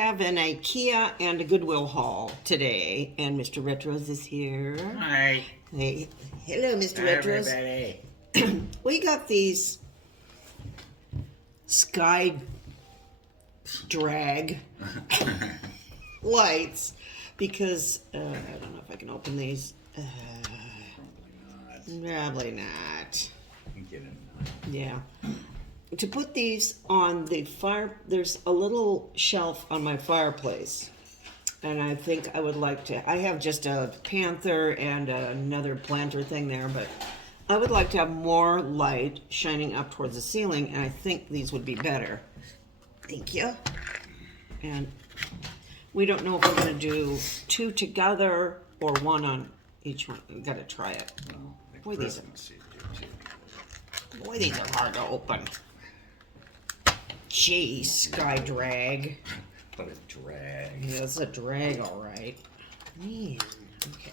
have an Ikea and a Goodwill haul today, and Mr. Retros is here. Hi. Hey, hello, Mr. Hi, Retros. everybody. We got these sky drag lights because I don't know if I can open these. Probably not. Get in. Yeah. To put these on the fire, there's a little shelf on my fireplace. And I think I would like to, I have just a panther and another planter thing there, but I would like to have more light shining up towards the ceiling, and I think these would be better. Thank you. And we don't know if we're going to do two together or one on each one. We've got to try it. Well, Boy, these are hard to open. Jeez, sky drag. What a drag. Yeah, it's a drag, all right. Man, okay.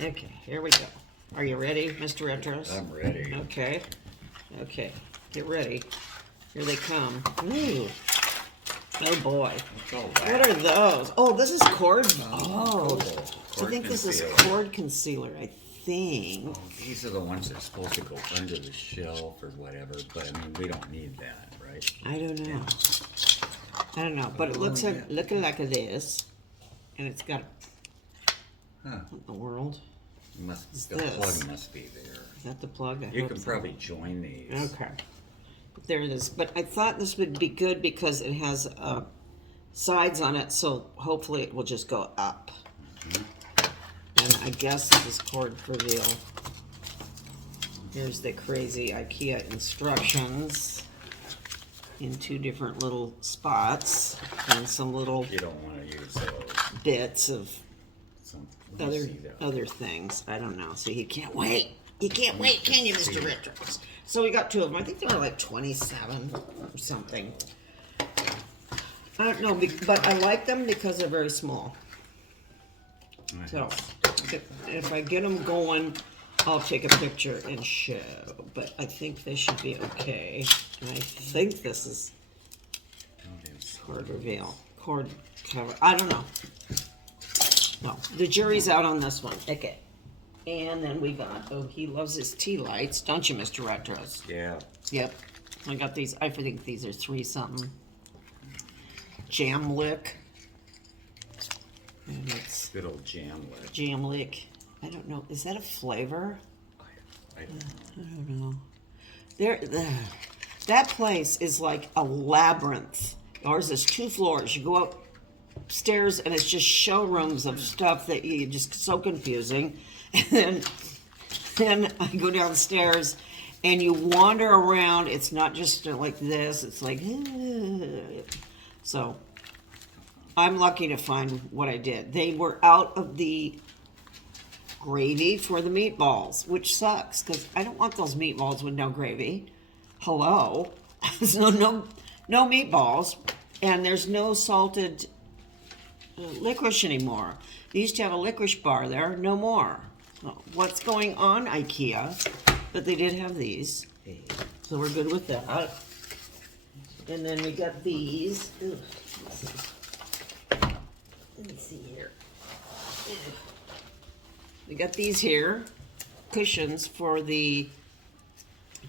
Okay, here we go. Are you ready, Mr. Retros? I'm ready. Okay. Okay, get ready. Here they come. Ooh. Oh boy. What are those? Oh, this is cord. Oh, I think this is cord concealer, I think. Oh, these are the ones that are supposed to go under the shelf or whatever, but I mean, we don't need that, right? I don't know. I don't know, but it looks like looking like this, and it's got what in the world? The plug must be there. Is that the plug? You can probably join these. Okay. There it is. But I thought this would be good because it has sides on it, so hopefully it will just go up. And I guess this is cord reveal. Here's the crazy Ikea instructions in two different little spots and some little You don't want to use those. bits of Some, other things. I don't know. So you can't wait. You can't wait, can you, Mr. Richards? So we got two of them. I think they were like 27 or something. I don't know, but I like them because they're very small. So if I get them going, I'll take a picture and show. But I think they should be okay. And I think this is cord reveal. Cord cover. I don't know. No, the jury's out on this one. Okay. And then we got, oh, he loves his tea lights, don't you, Mr. Retros? Yeah. Yep. I got these, I think these are 3-something. Jam lick. And it's Good old jam lick. jam lick. I don't know, is that a flavor? I don't know. That place is like a labyrinth. Ours is 2 floors. You go upstairs and it's just showrooms of stuff that you just so confusing. And then I go downstairs and you wander around. It's not just like this. It's like, so I'm lucky to find what I did. They were out of the gravy for the meatballs, which sucks because I don't want those meatballs with no gravy. Hello. So no meatballs, and there's no salted licorice anymore. They used to have a licorice bar there, no more. So what's going on, Ikea? But they did have these, so we're good with that. And then we got these. Ooh, let me see here. We got these here, cushions for the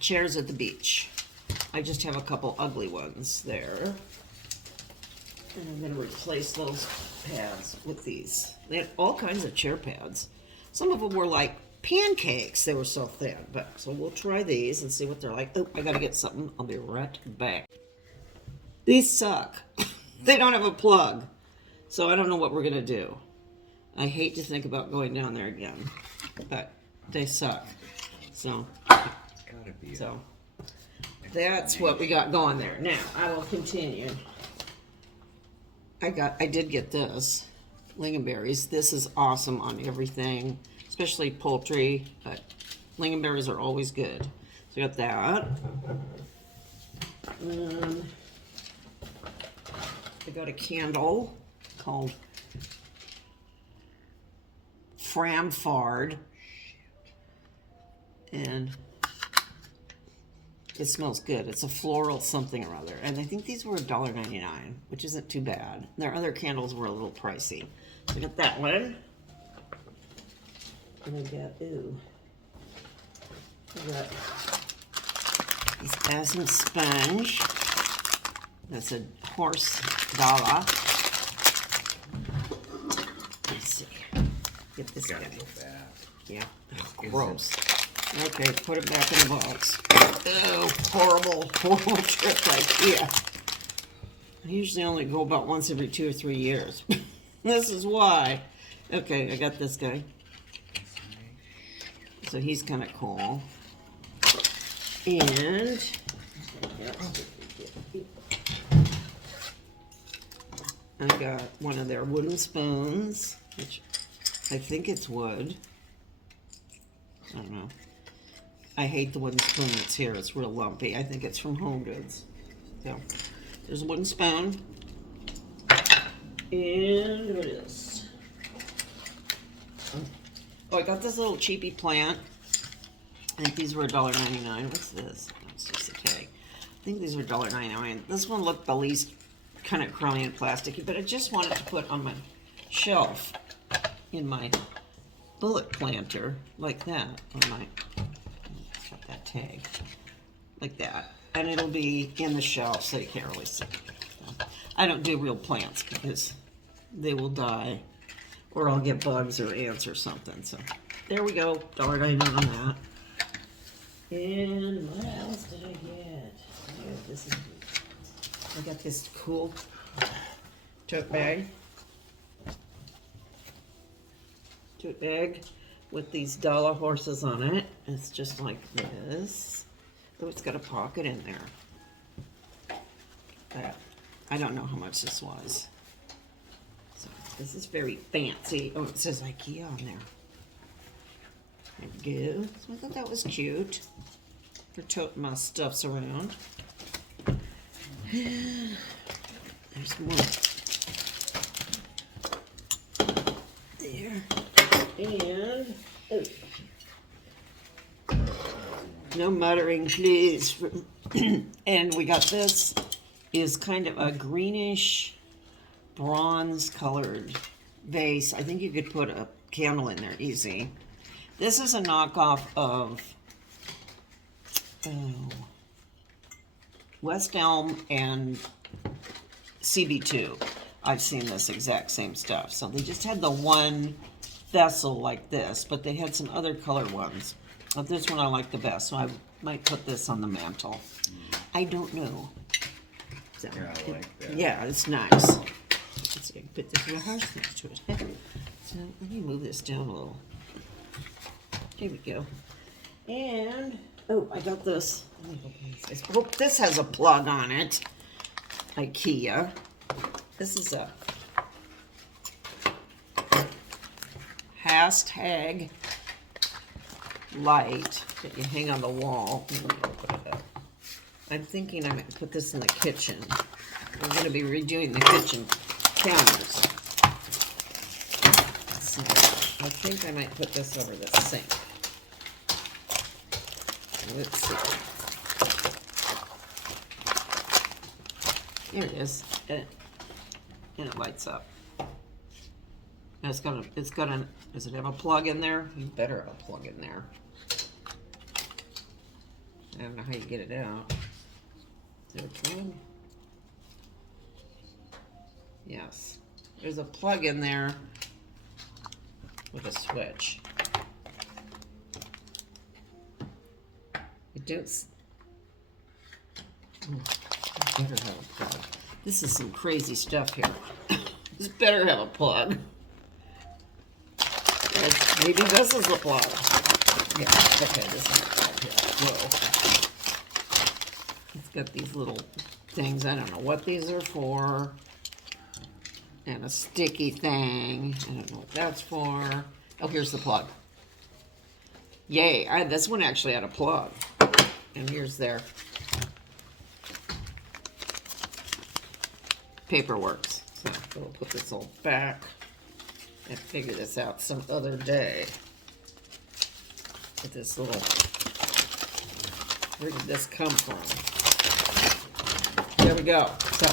chairs at the beach. I just have a couple ugly ones there. And I'm going to replace those pads with these. They had all kinds of chair pads. Some of them were like pancakes. They were so thin. But so we'll try these and see what they're like. Oh, I got to get something. I'll be right back. These suck. They don't have a plug. So I don't know what we're going to do. I hate to think about going down there again. But they suck. So, that's what we got going there. Now, I will continue. I did get this, lingonberries. This is awesome on everything, especially poultry, but lingonberries are always good. So we got that. I got a candle called Framfard. And It smells good. It's a floral something or other. And I think these were $1.99, which isn't too bad. Their other candles were a little pricey. So I got that one. And I got, I got this Aspen sponge. That's a horse dollar. Let's see. Get this guy. Gotta go fast. Yeah. Oh, gross. Okay, put it back in the box. Oh, horrible, horrible trip Ikea. I usually only go about once every 2 or 3 years. This is why. Okay, I got this guy. So he's kind of cool. And I got one of their wooden spoons, which I think it's wood. I don't know. I hate the wooden spoon that's here. It's real lumpy. I think it's from Home Goods. So, there's a wooden spoon. And what is? Oh, I got this little cheapy plant. I think these were $1.99. What's this? It's just a tag. I think these were $1.99. This one looked the least kind of crummy and plasticky, but I just wanted to put on my shelf in my bullet planter like that on my, got that tag like that, and it'll be in the shelf so you can't really see it. I don't do real plants because they will die or I'll get bugs or ants or something. So there we go, $1.99 on that. And what else did I get? I got this cool tote bag with these dollar horses on it. It's just like this. Oh, it's got a pocket in there. I don't know how much this was. So this is very fancy. Oh, it says Ikea on there. There we go. So I thought that was cute for toting my stuffs around. There's more. There. And, oh. No muttering, please. And we got this, is kind of a greenish bronze colored vase. I think you could put a candle in there easy. This is a knockoff of West Elm and CB2. I've seen this exact same stuff. So they just had the one vessel like this, but they had some other colored ones. But this one I like the best, so I might put this on the mantle. I don't know. So, Yeah, I like that. yeah, it's nice. Let's see, I can put this little house next to it. So let me move this down a little. Here we go. And, oh, I got this. I hope this has a plug on it. Ikea. This is a hashtag light that you hang on the wall. Let me open it up. I'm thinking I'm going to put this in the kitchen. I'm going to be redoing the kitchen counters. So I think I might put this over the sink. Let's see. Here it is. And it lights up. And it's got a, does it have a plug in there? You better have a plug in there. I don't know how you get it out. Is there a plug? Yes. There's a plug in there with a switch. It does. Oh, I better have a plug. This is some crazy stuff here. This better have a plug. Maybe this is the plug. Yeah, okay, this is the plug here. Whoa. It's got these little things. I don't know what these are for. And a sticky thing. I don't know what that's for. Oh, here's the plug. Yay, this one actually had a plug. And here's their paperwork. So we'll put this all back and figure this out some other day. With this little Where did this come from? There we go. So,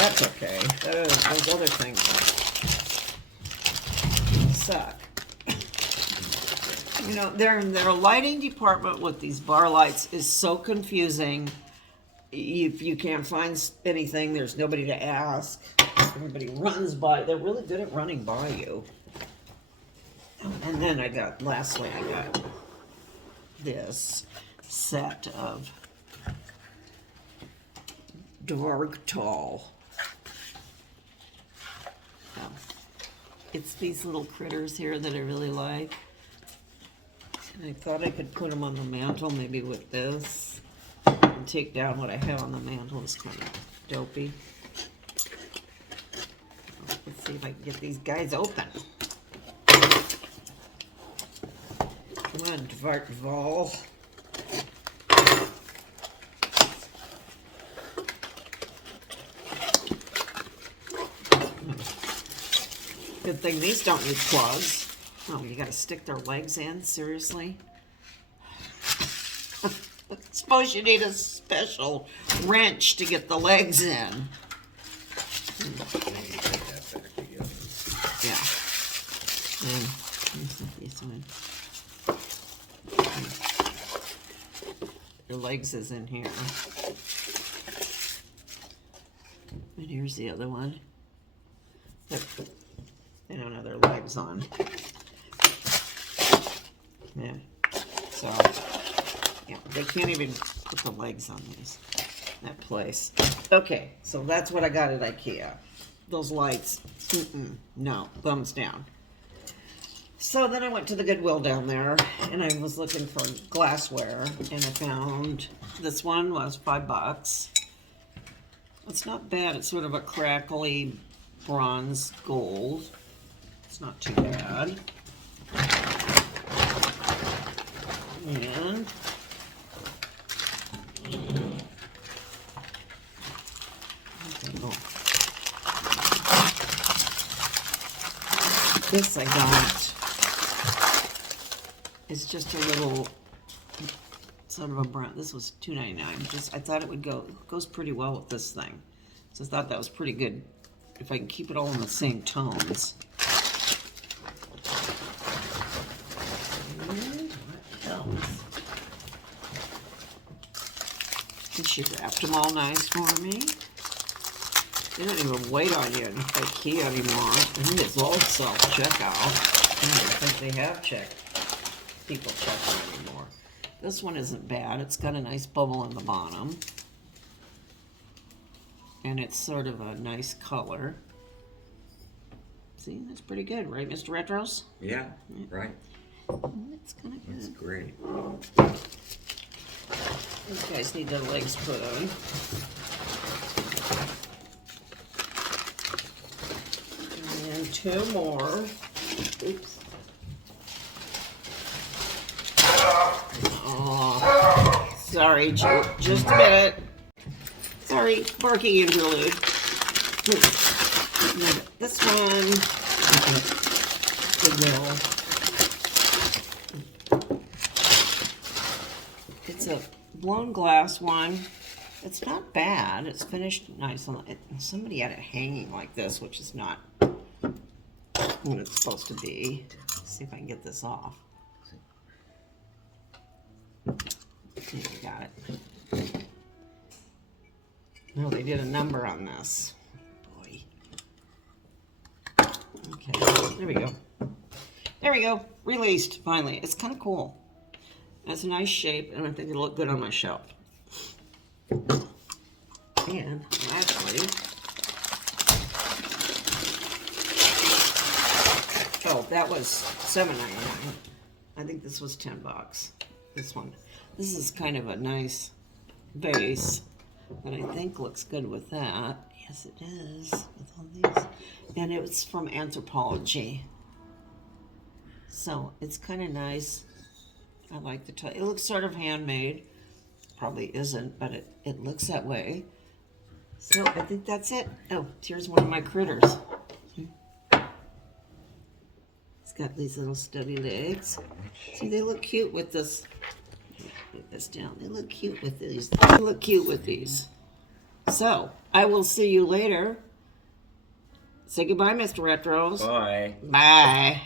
that's okay. Those other things suck. You know, their lighting department with these bar lights is so confusing. If you can't find anything, there's nobody to ask. Everybody runs by. They're really good at running by you. And then lastly, I got this set of Dorgtall. It's these little critters here that I really like. And I thought I could put them on the mantle, maybe with this. And take down what I have on the mantle. It's kind of dopey. Let's see if I can get these guys open. Come on, Dvartval. Good thing these don't need plugs. Oh, you gotta stick their legs in? Seriously? Suppose you need a special wrench to get the legs in. Yeah. And this one. Your legs is in here. And here's the other one. They don't have their legs on. Yeah. So, yeah, they can't even put the legs on that place. Okay, so that's what I got at Ikea. Those lights, no, thumbs down. So then I went to the Goodwill down there, and I was looking for glassware, and I found this one was $5. It's not bad. It's sort of a crackly bronze gold. It's not too bad. And this I got is just a little sort of a brown. This was $2.99. Just I thought it goes pretty well with this thing. So I thought that was pretty good if I can keep it all in the same tones. And she wrapped them all nice for me. They don't even wait on you in Ikea anymore. I think it's all self-checkout. I don't think they have people checking anymore. This one isn't bad. It's got a nice bubble in the bottom. And it's sort of a nice color. See, that's pretty good, right, Mr. Retros? Yeah, right. It's kind of good. That's great. These guys need their legs put on. And two more. Oops. Oh, sorry, just a minute. Sorry, barking interlude. This one, Goodwill. It's a blown glass one. It's not bad. It's finished nice. Somebody had it hanging like this, which is not what it's supposed to be. Let's see if I can get this off. There, we got it. No, they did a number on this. Boy. Okay, there we go. There we go. Released, finally. It's kind of cool. It's a nice shape, and I think it'll look good on my shelf. And lastly, oh, that was $7.99. I think this was $10. This one. This is kind of a nice base that I think looks good with that. Yes, it is with all these. And it was from Anthropology. So it's kind of nice. I like the touch. It looks sort of handmade. Probably isn't, but it looks that way. So I think that's it. Oh, here's one of my critters. It's got these little stubby legs. See, they look cute with this Put this down. They look cute with these. They look cute with these. So, I will see you later. Say goodbye, Mr. Retros. Bye. Bye.